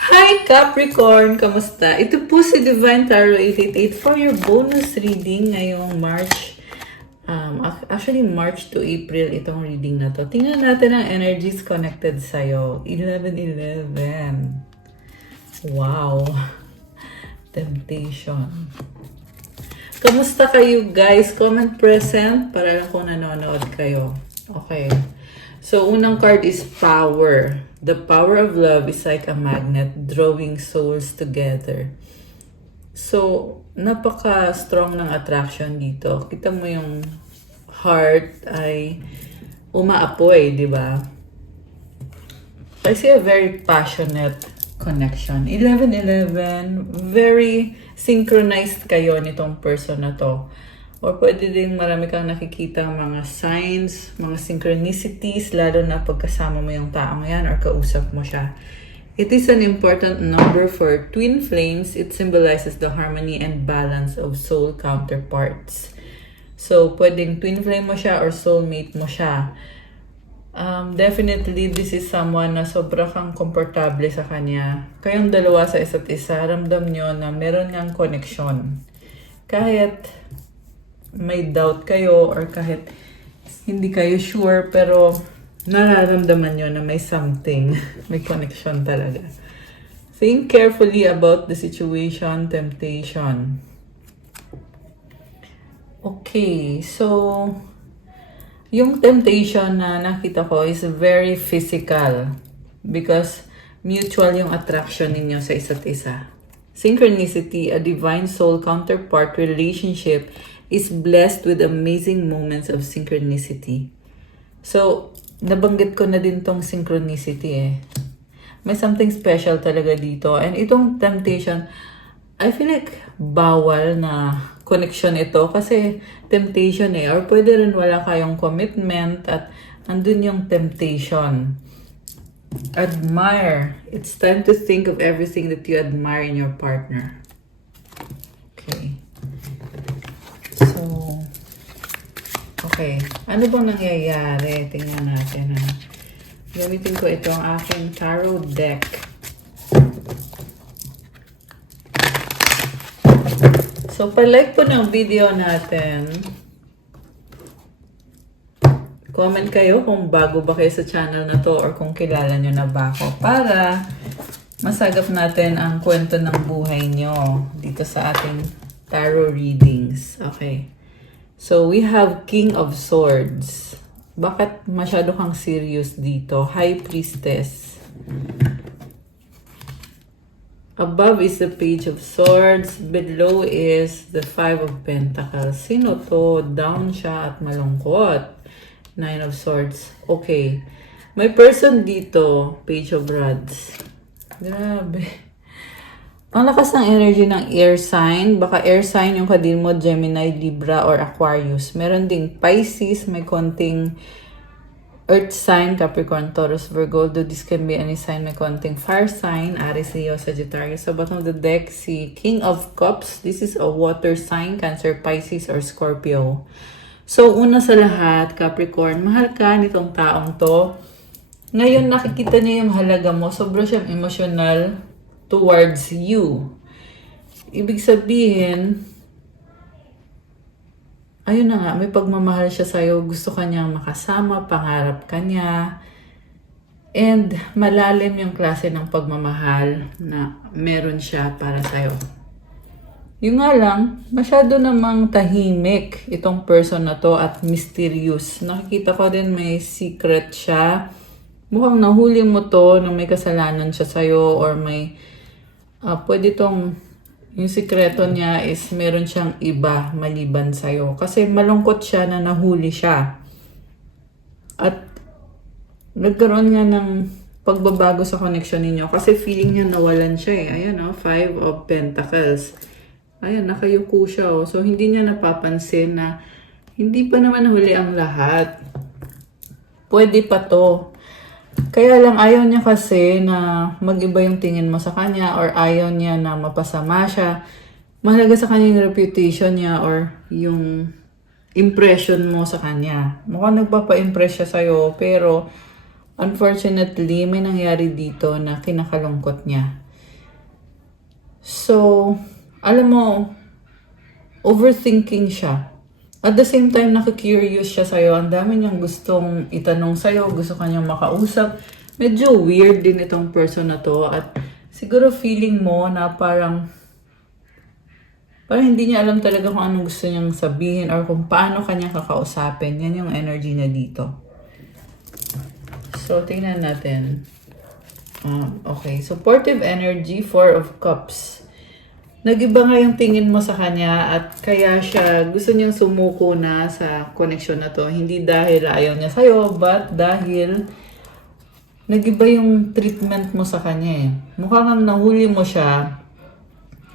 Hi Capricorn! Kamusta? Ito po si Divine Tarot 888 for your bonus reading ngayong March. Actually, March to April itong reading na to. Tingnan natin ang energies connected sa'yo. 11-11. Wow! Temptation. Kamusta kayo guys? Comment present para lang kung nanonood kayo. Okay. So, unang card is power. The power of love is like a magnet drawing souls together. So, napaka-strong ng attraction dito. Kita mo yung heart ay umaapoy, di ba? I see a very passionate connection. 11-11, very synchronized kayo nitong person na to. Or pwede din marami kang nakikita mga signs, mga synchronicities, lalo na pagkasama mo yung taong yan or kausap mo siya. It is an important number for twin flames. It symbolizes the harmony and balance of soul counterparts. So, pwedeng twin flame mo siya or soulmate mo siya. Definitely, this is someone na sobra kang komportable sa kanya. Kayong dalawa sa isa't isa, ramdam nyo na meron ngang connection. Kahit may doubt kayo or kahit hindi kayo sure, pero nararamdaman nyo na may something, may connection talaga. Think carefully about the situation, temptation. Okay, so yung temptation na nakita ko is very physical because mutual yung attraction ninyo sa isa't isa. Synchronicity, a divine soul counterpart relationship is blessed with amazing moments of synchronicity. So, nabanggit ko na din tong synchronicity eh. May something special talaga dito. And itong temptation, I feel like bawal na connection ito kasi temptation eh. Or pwede rin wala kayong commitment at andun yung temptation. Admire. It's time to think of everything that you admire in your partner. Okay. So, okay. Ano bang nangyayari? Tingnan natin ha. Gamitin ko itong aking tarot deck. So, pa-like po ng video natin. Comment kayo kung bago ba kayo sa channel na to or kung kilala nyo na ba ako para masagap natin ang kwento ng buhay nyo dito sa ating tarot readings. Okay. So, we have King of Swords. Bakit masyado kang serious dito? High Priestess. Above is the Page of Swords. Below is the Five of Pentacles. Sino to? Down siya at malungkot. Nine of Swords. Okay. May person dito. Page of Rods. Grabe. Ang lakas ng energy ng air sign. Baka air sign yung kadil mo, Gemini, Libra, or Aquarius. Meron ding Pisces, may konting earth sign, Capricorn, Taurus, Virgo. Though this can be any sign, may konting fire sign, Aries, Leo, Sagittarius. Sa bottom of the deck, si King of Cups. This is a water sign, Cancer, Pisces, or Scorpio. So, una sa lahat, Capricorn, mahal ka nitong taong to. Ngayon, nakikita niya yung halaga mo. Sobra siyang emotional towards you. Ibig sabihin, ayun na nga, may pagmamahal siya sa'yo, gusto ka niyang makasama, pangarap ka niya, and malalim yung klase ng pagmamahal na meron siya para sa'yo. Yung nga lang, masyado namang tahimik itong person na to at mysterious. Nakikita ko din may secret siya. Mukhang nahuli mo to na may kasalanan siya sa'yo or may pwede tong yung sikreto niya is meron siyang iba maliban sa'yo. Kasi malungkot siya na nahuli siya. At nagkaroon nga ng pagbabago sa connection ninyo. Kasi feeling niya nawalan siya eh. Ayan o, Five of Pentacles. Ayan, nakayuko siya o. So, hindi niya napapansin na hindi pa naman nahuli ang lahat. Pwede pa to. Kaya lang ayaw niya kasi na mag-iba yung tingin mo sa kanya or ayaw niya na mapasama siya. Mahalaga sa kanya yung reputation niya or yung impression mo sa kanya. Mukhang nagpapa-impress siya sa'yo pero unfortunately may nangyari dito na kinakalungkot niya. So, alam mo, overthinking siya. At the same time, nakikurious siya sa'yo. Ang dami niyang gustong itanong sa'yo, gusto kanyang makausap. Medyo weird din itong person na to. At siguro feeling mo na parang hindi niya alam talaga kung anong gusto niyang sabihin or kung paano kanya kakausapin. Yan yung energy niya dito. So, tingnan natin. Okay, supportive energy, 4 of Cups. Nag-iba nga yung tingin mo sa kanya at kaya siya gusto niyang sumuko na sa connection na to. Hindi dahil ayaw niya sa'yo, but dahil nag-iba yung treatment mo sa kanya eh. Mukha kang nahuli mo siya.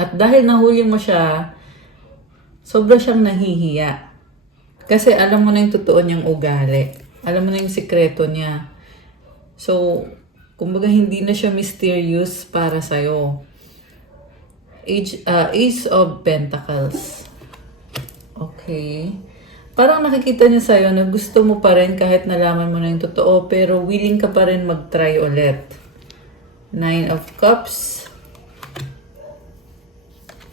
At dahil nahuli mo siya, sobra siyang nahihiya. Kasi alam mo na yung totoo niyang ugali. Alam mo na yung sikreto niya. So, kumbaga hindi na siya mysterious para sa'yo. Ace of Pentacles. Okay. Parang nakikita niya sa'yo na gusto mo pa rin kahit nalaman mo na yung totoo, pero willing ka pa rin mag-try ulit. 9 of Cups.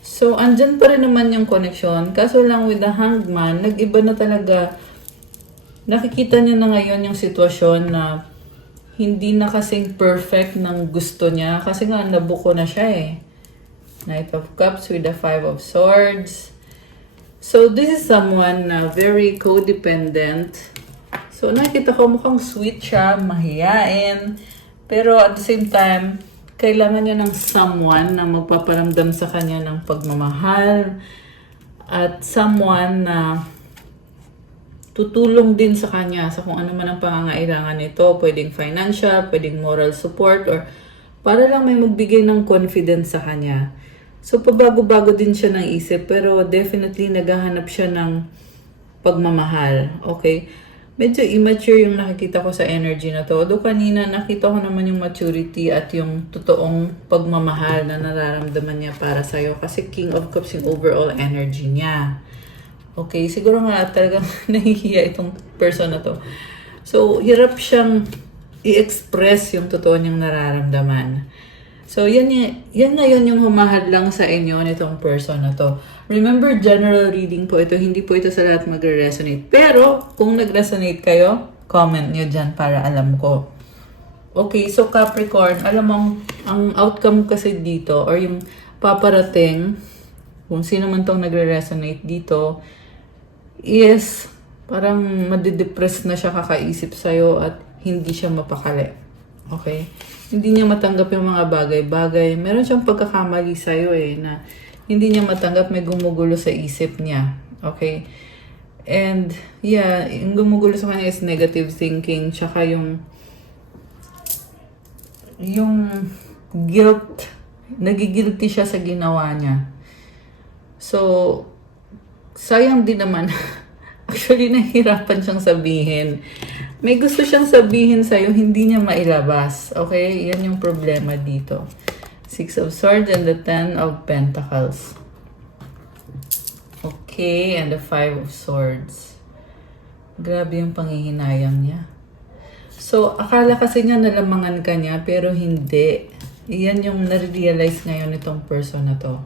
So, andyan pa rin naman yung connection. Kaso lang with the Hanged Man, nag-iba na talaga. Nakikita niya na ngayon yung sitwasyon na hindi na kasing perfect ng gusto niya. Kasi nga, nabuko na siya eh. Knight of Cups with the 5 of Swords. So, this is someone na very codependent. So, nakita ko mukhang sweet siya, mahiyain. Pero at the same time, kailangan niya ng someone na magpaparamdam sa kanya ng pagmamahal. At someone na tutulong din sa kanya sa kung ano man ang pangangailangan nito. Pwedeng financial, pwedeng moral support, or para lang may magbigay ng confidence sa kanya. So, pabago-bago din siya ng isip, pero definitely naghahanap siya ng pagmamahal. Okay? Medyo immature yung nakikita ko sa energy na to. Although kanina nakita ko naman yung maturity at yung totoong pagmamahal na nararamdaman niya para sa'yo. Kasi King of Cups yung overall energy niya. Okay? Siguro nga talagang nahihiya itong person na to. So, hirap siyang i-express yung totoo niyang nararamdaman. So, yan ngayon yung humahadlang sa inyo nitong person na to. Remember, general reading po ito. Hindi po ito sa lahat magre-resonate. Pero, kung nag-resonate kayo, comment nyo dyan para alam ko. Okay, so Capricorn, alam mo, ang outcome kasi dito, or yung paparating, kung sino man tong nagre-resonate dito, is parang madidepress na siya kakaisip sa'yo at hindi siya mapakali. Okay? Hindi niya matanggap yung mga bagay-bagay. Meron siyang pagkakamali sa'yo eh, na hindi niya matanggap, may gumugulo sa isip niya. Okay? And, yeah, yung gumugulo sa kanya is negative thinking, tsaka yung guilt, nagigilty siya sa ginawa niya. So, sayang din naman. Actually, nahihirapan siyang sabihin. May gusto siyang sabihin sa'yo, hindi niya mailabas. Okay? Yan yung problema dito. 6 of Swords and the 10 of Pentacles. Okay, and the 5 of Swords. Grabe yung panghihinayang niya. So, akala kasi niya nalamangan ka niya, pero hindi. Yan yung na-realize ngayon itong person na to.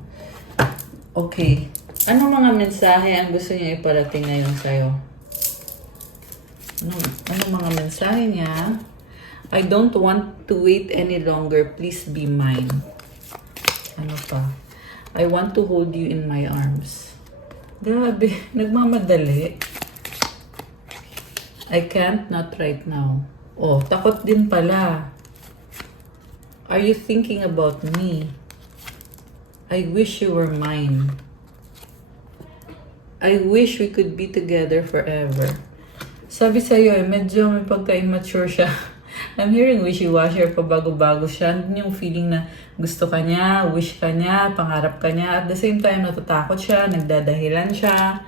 Okay. Anong mga mensahe ang gusto niya iparating ngayon sa'yo? Anong mga mensahe niya? I don't want to wait any longer. Please be mine. Ano pa? I want to hold you in my arms. Grabe, nagmamadali. I can't, not right now. Oh, takot din pala. Are you thinking about me? I wish you were mine. I wish we could be together forever. Sabi sa'yo eh, medyo may pagka-immature siya. I'm hearing wishy-washy or pabago-bago siya. Hindi yung feeling na gusto ka niya, wish ka niya, pangarap ka niya. At the same time, natatakot siya, nagdadahilan siya.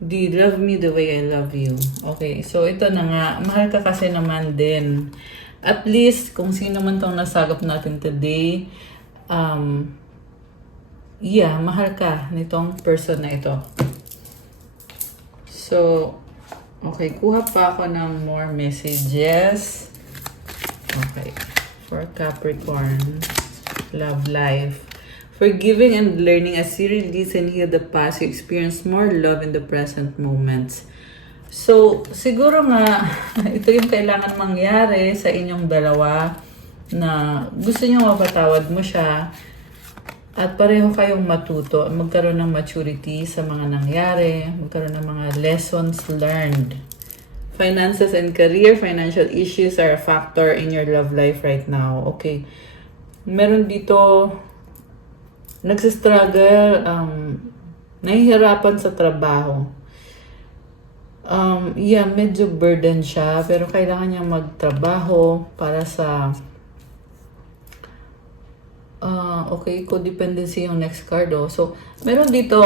Do you love me the way I love you? Okay, so ito na nga. Mahal ka kasi naman din. At least, kung sino man tong nasagap natin today, yeah, mahal ka nitong person na ito. So, okay, kuha pa ako ng more messages. Okay, for Capricorn, love life. Forgiving and learning as you release and heal the past, you experience more love in the present moments. So, siguro nga, ito yung kailangan mangyari sa inyong dalawa na gusto nyo mapatawad mo siya at pareho kayong matuto, magkaroon ng maturity sa mga nangyari, magkaroon ng mga lessons learned. Finances and career, financial issues are a factor in your love life right now. Okay. Meron dito nagsistruggle, nahihirapan sa trabaho. Medyo burden siya, pero kailangan niya magtrabaho para sa, codependency yung next card, oh. So, meron dito,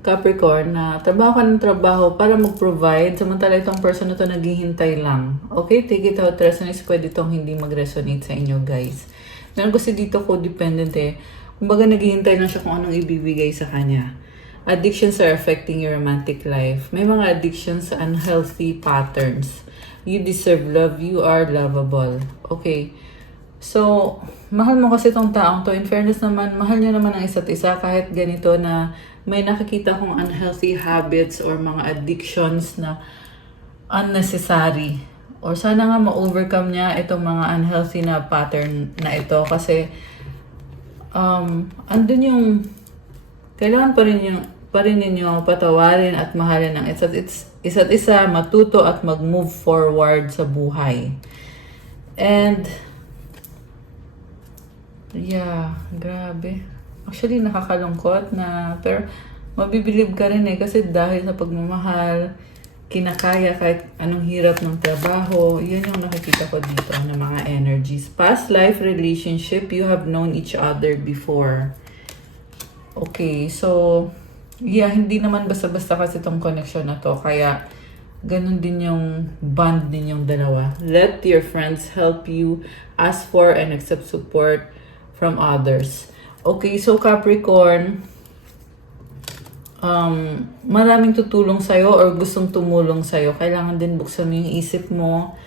Capricorn, na trabaho ka ng trabaho para mag-provide, samantala itong person na to naghihintay lang. Okay, take it out, resonates, pwede itong hindi mag-resonate sa inyo, guys. Meron kasi dito codependent eh. Kumbaga naghihintay lang siya kung anong ibibigay sa kanya. Addictions are affecting your romantic life. May mga addictions sa unhealthy patterns. You deserve love. You are lovable. Okay. So, mahal mo kasi itong taong to. In fairness naman, mahal niya naman ang isa't isa kahit ganito na may nakikita kong unhealthy habits or mga addictions na unnecessary. Or sana nga ma-overcome niya itong mga unhealthy na pattern na ito kasi andun yung kailangan pa rin ninyo patawarin at mahalin ang isa't isa, matuto at mag-move forward sa buhay. And yeah, grabe. Actually, nakakalungkot na, pero mabibilib ka rin eh kasi dahil sa pagmamahal, kinakaya kahit anong hirap ng trabaho. Yan yung nakikita ko dito ng mga energies. Past life relationship, you have known each other before. Okay, so, yeah, hindi naman basta-basta kasi itong connection na to. Kaya, ganun din yung bond ninyong dalawa. Let your friends help you, ask for and accept support from others. Okay, so Capricorn, maraming tutulong sa'yo or gustong tumulong sa'yo. Kailangan din buksan mo yung isip mo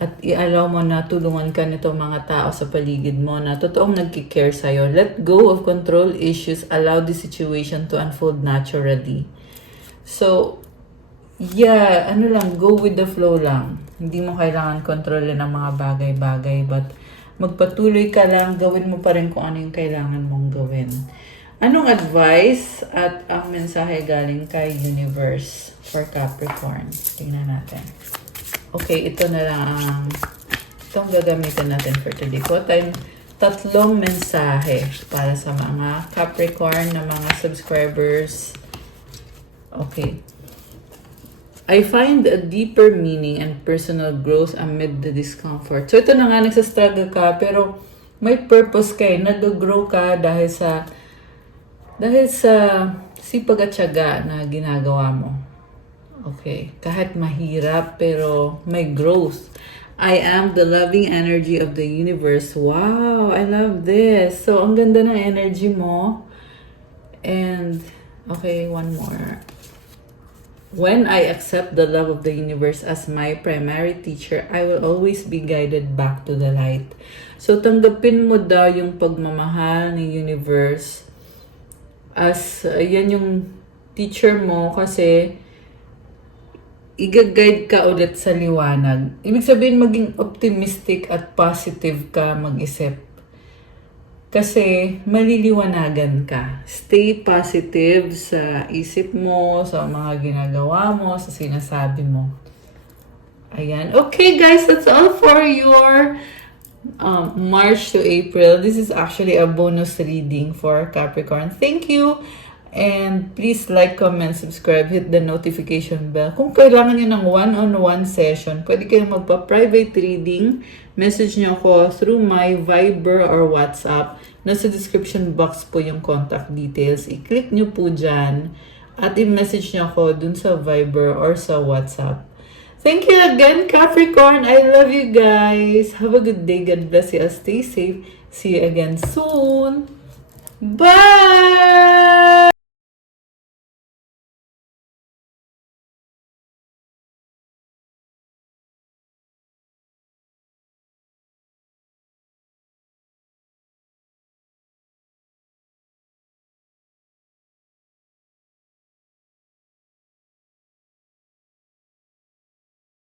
at i-allow mo na tulungan ka nito mga tao sa paligid mo na totoong nagkikare sa'yo. Let go of control issues. Allow the situation to unfold naturally. So, yeah, go with the flow lang. Hindi mo kailangan kontrolin ang mga bagay-bagay but magpatuloy ka lang, gawin mo pa rin kung ano yung kailangan mong gawin. Anong advice at ang mensahe galing kay Universe for Capricorn? Tingnan natin. Okay, ito na lang itong gagamitin natin for today. Tatlong mensahe para sa mga Capricorn na mga subscribers. Okay. I find a deeper meaning and personal growth amid the discomfort. So ito na nga, nagsastruggle ka, pero may purpose ka eh. Nag-grow ka dahil sa sipag at tiyaga na ginagawa mo. Okay. Kahit mahirap, pero may growth. I am the loving energy of the universe. Wow! I love this. So, ang ganda ng energy mo. And, okay, one more. When I accept the love of the universe as my primary teacher, I will always be guided back to the light. So, tanggapin mo daw yung pagmamahal ng universe as yan yung teacher mo kasi i-guide ka ulit sa liwanag. Ibig sabihin, maging optimistic at positive ka mag-isip. Kasi maliliwanagan ka. Stay positive sa isip mo, sa mga ginagawa mo, sa sinasabi mo. Ayan. Okay guys, that's all for your March to April. This is actually a bonus reading for Capricorn. Thank you. And please like, comment, subscribe, hit the notification bell. Kung kailangan nyo ng one-on-one session, pwede kayong magpa-private reading. Message nyo ako through my Viber or WhatsApp. Nasa description box po yung contact details. I-click nyo po dyan at i-message nyo ako dun sa Viber or sa WhatsApp. Thank you again, Capricorn. I love you guys. Have a good day. God bless you. Stay safe. See you again soon. Bye!